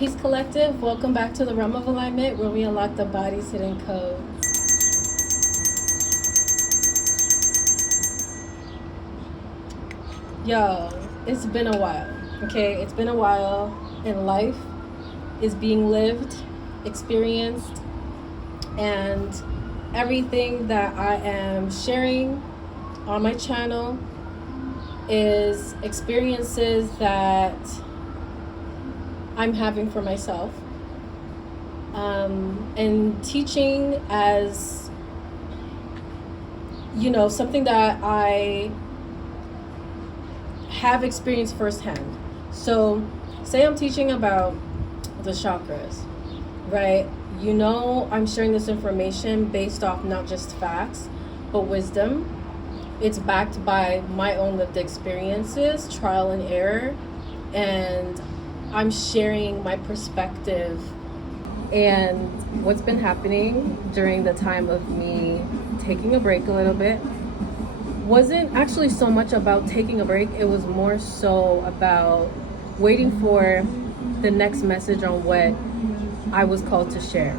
Peace Collective, welcome back to the realm of alignment where we unlock the body's hidden codes. Yo, it's been a while, okay? It's been a while, and life is being lived, experienced, and everything that I am sharing on my channel is experiences that I'm having for myself, and teaching as, something that I have experienced firsthand. So say I'm teaching about the chakras, right? I'm sharing this information based off not just facts, but wisdom. It's backed by my own lived experiences, trial and error, and I'm sharing my perspective and what's been happening during the time of me taking a break a little bit. Wasn't actually so much about taking a break, it was more so about waiting for the next message on what I was called to share.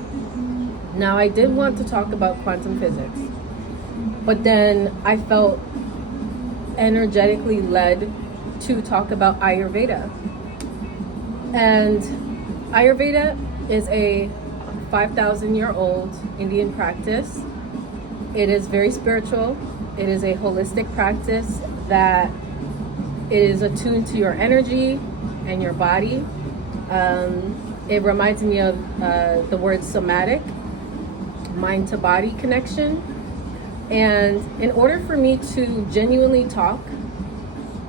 Now, I did want to talk about quantum physics, but then I felt energetically led to talk about Ayurveda. And Ayurveda is a 5,000-year-old Indian practice. It is very spiritual. It is a holistic practice that is attuned to your energy and your body. It reminds me of the word somatic, mind to body connection. And in order for me to genuinely talk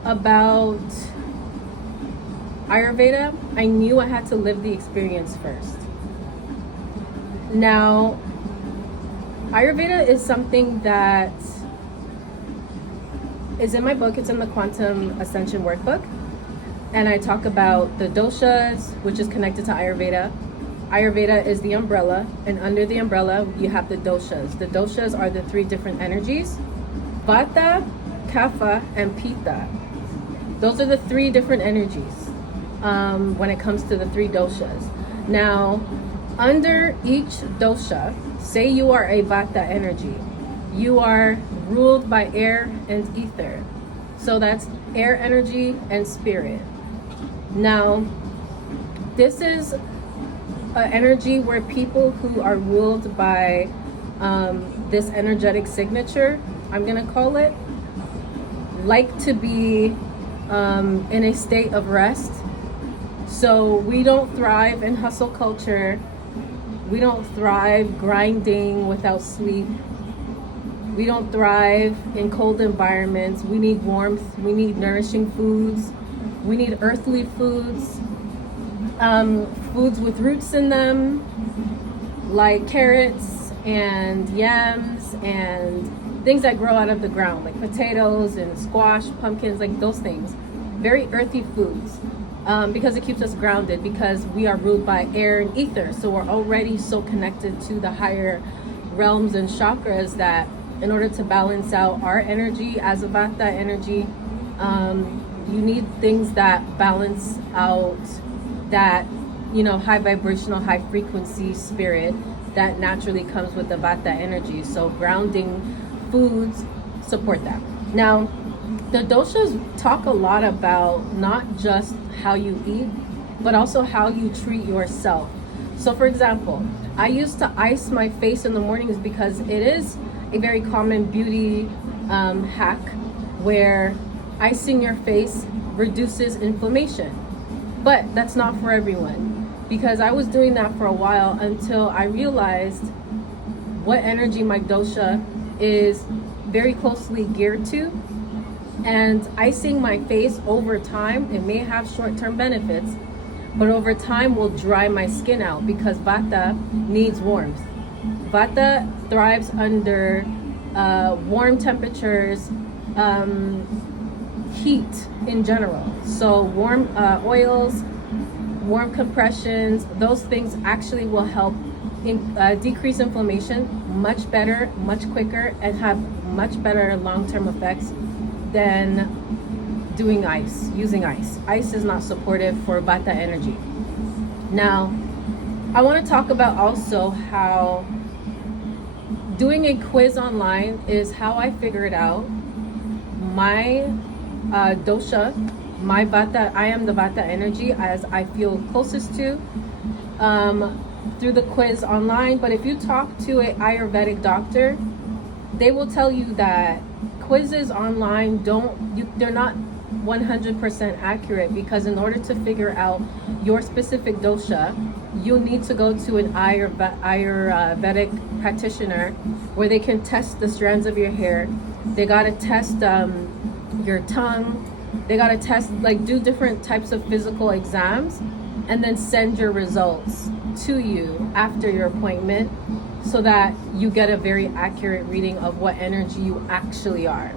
about Ayurveda, I knew I had to live the experience first. Now, Ayurveda is something that is in my book. It's in the Quantum Ascension Workbook. And I talk about the Doshas, which is connected to Ayurveda. Ayurveda is the umbrella, and under the umbrella, you have the Doshas. The Doshas are the three different energies: Vata, Kapha, and Pitta. Those are the three different energies when it comes to the three Doshas. Now, under each Dosha, say you are a Vata energy, you are ruled by air and ether. So that's air energy and spirit. Now, this is an energy where people who are ruled by this energetic signature, I'm gonna call it, like to be in a state of rest. So we don't thrive in hustle culture. We don't thrive grinding without sleep. We don't thrive in cold environments. We need warmth. We need nourishing foods. We need earthly foods. Foods with roots in them, like carrots and yams and things that grow out of the ground, like potatoes and squash, pumpkins, like those things. Very earthy foods, because it keeps us grounded, because we are ruled by air and ether. So we're already so connected to the higher realms and chakras that in order to balance out our energy as a Vata energy, you need things that balance out that, high vibrational, high frequency spirit that naturally comes with the Vata energy. So grounding foods support that. Now, the doshas talk a lot about not just how you eat, but also how you treat yourself. So for example, I used to ice my face in the mornings because it is a very common beauty hack where icing your face reduces inflammation. But that's not for everyone, because I was doing that for a while until I realized what energy my dosha is very closely geared to. And icing my face over time, it may have short-term benefits, but over time will dry my skin out, because Vata needs warmth. Vata thrives under warm temperatures, heat in general. So warm oils, warm compressions, those things actually will help decrease inflammation much better, much quicker, and have much better long-term effects than using ice. Ice is not supportive for Vata energy. Now, I want to talk about also how doing a quiz online is how I figured out my dosha, my Vata. I am the Vata energy as I feel closest to through the quiz online. But if you talk to an Ayurvedic doctor, they will tell you that quizzes online they're not 100% accurate, because in order to figure out your specific dosha, you need to go to an Ayurvedic practitioner where they can test the strands of your hair. They gotta test your tongue. They gotta test, like, do different types of physical exams, and then send your results to you after your appointment, so that you get a very accurate reading of what energy you actually are.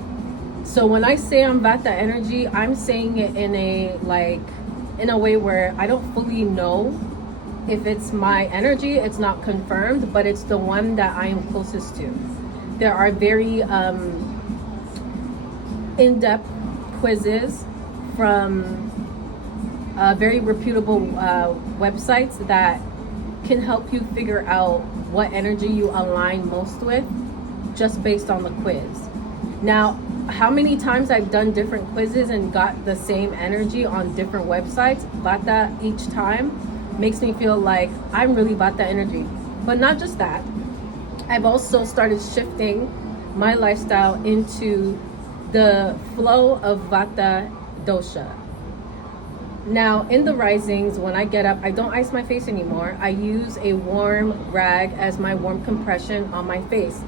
So when I say I'm Vata energy, I'm saying it in a way where I don't fully know if it's my energy. It's not confirmed, but it's the one that I am closest to. There are very in-depth quizzes from very reputable websites that can help you figure out what energy you align most with just based on the quiz. Now, how many times I've done different quizzes and got the same energy on different websites, Vata, each time makes me feel like I'm really Vata energy. But not just that, I've also started shifting my lifestyle into the flow of Vata dosha. Now, in the risings, when I get up, I don't ice my face anymore. I use a warm rag as my warm compression on my face.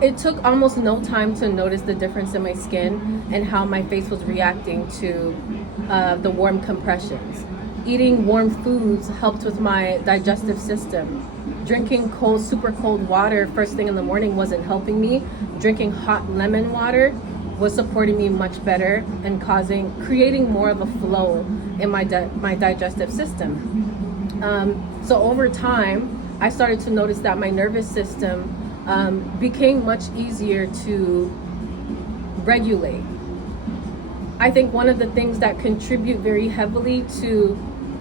It took almost no time to notice the difference in my skin and how my face was reacting to the warm compressions. Eating warm foods helped with my digestive system. Drinking cold, super cold water first thing in the morning wasn't helping me. Drinking hot lemon water was supporting me much better and creating more of a flow in my digestive system. So over time, I started to notice that my nervous system became much easier to regulate. I think one of the things that contribute very heavily to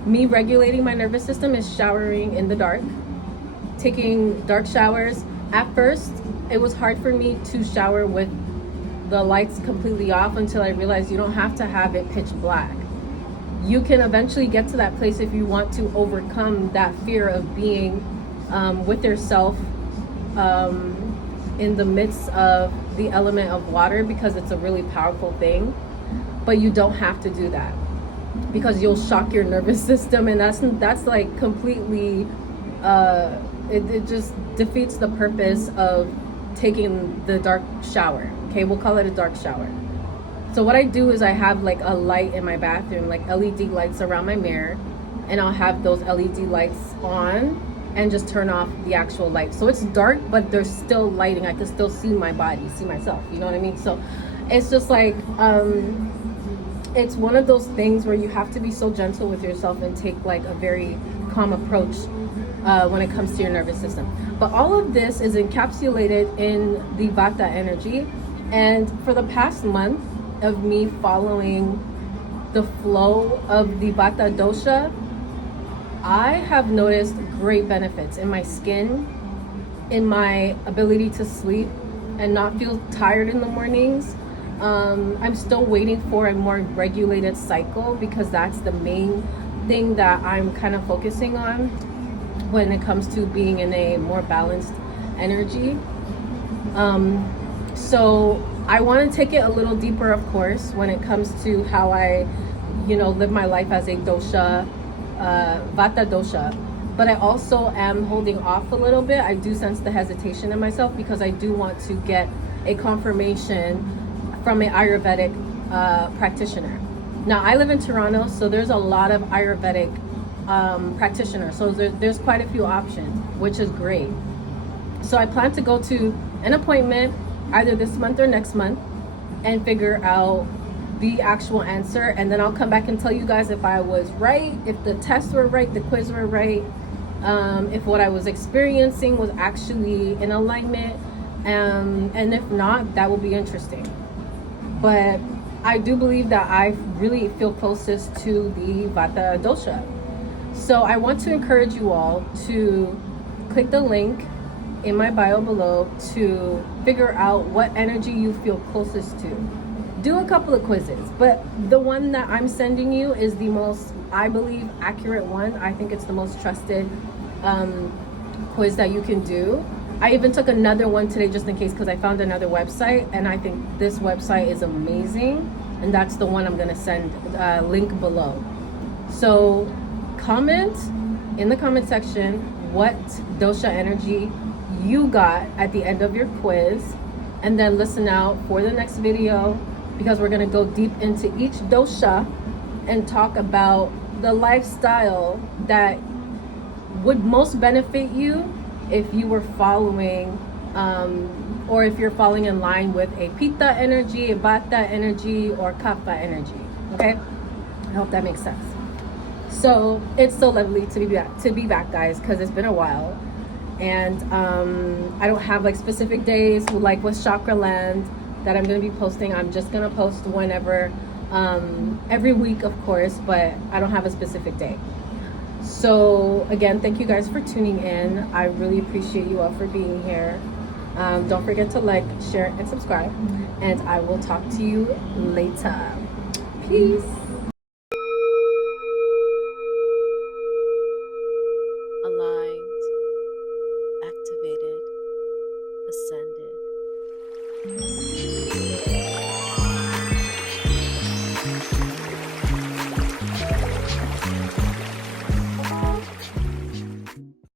me regulating my nervous system is showering in the dark, taking dark showers. At first, it was hard for me to shower with the lights completely off until I realized you don't have to have it pitch black. You can eventually get to that place if you want to overcome that fear of being with yourself in the midst of the element of water, because it's a really powerful thing. But you don't have to do that, because you'll shock your nervous system, and that's like completely it just defeats the purpose of taking the dark shower. Okay, we'll call it a dark shower. So what I do is I have like a light in my bathroom, like LED lights around my mirror, and I'll have those LED lights on and just turn off the actual light. So it's dark, but there's still lighting. I can still see my body, see myself, you know what I mean? So it's just like, it's one of those things where you have to be so gentle with yourself and take like a very calm approach when it comes to your nervous system. But all of this is encapsulated in the Vata energy. And for the past month of me following the flow of the Vata dosha, I have noticed great benefits in my skin, in my ability to sleep and not feel tired in the mornings. I'm still waiting for a more regulated cycle, because that's the main thing that I'm kind of focusing on when it comes to being in a more balanced energy. So I want to take it a little deeper, of course, when it comes to how I, live my life as a dosha, Vata dosha. But I also am holding off a little bit. I do sense the hesitation in myself, because I do want to get a confirmation from an Ayurvedic practitioner. Now, I live in Toronto, so there's a lot of Ayurvedic practitioners. So there's quite a few options, which is great. So I plan to go to an appointment either this month or next month and figure out the actual answer, and then I'll come back and tell you guys if I was right, if the tests were right, the quiz were right, if what I was experiencing was actually in alignment, and if not, that will be interesting. But I do believe that I really feel closest to the Vata dosha. So I want to encourage you all to click the link in my bio below to figure out what energy you feel closest to. Do a couple of quizzes, but the one that I'm sending you is the most, I believe, accurate one. I think it's the most trusted quiz that you can do. I even took another one today just in case, because I found another website, and I think this website is amazing, and that's the one I'm gonna send link below. So comment in the comment section what dosha energy you got at the end of your quiz, and then listen out for the next video, because we're going to go deep into each dosha and talk about the lifestyle that would most benefit you if you were following or if you're falling in line with a Pitta energy, a Vata energy, or Kapha energy. Okay, I hope that makes sense. So it's so lovely to be back, guys, because it's been a while, and I don't have like specific days like with Chakra Land that I'm going to be posting. I'm just going to post whenever, every week, of course, but I don't have a specific day. So again, thank you guys for tuning in. I really appreciate you all for being here. Don't forget to like, share, and subscribe, and I will talk to you later. Peace.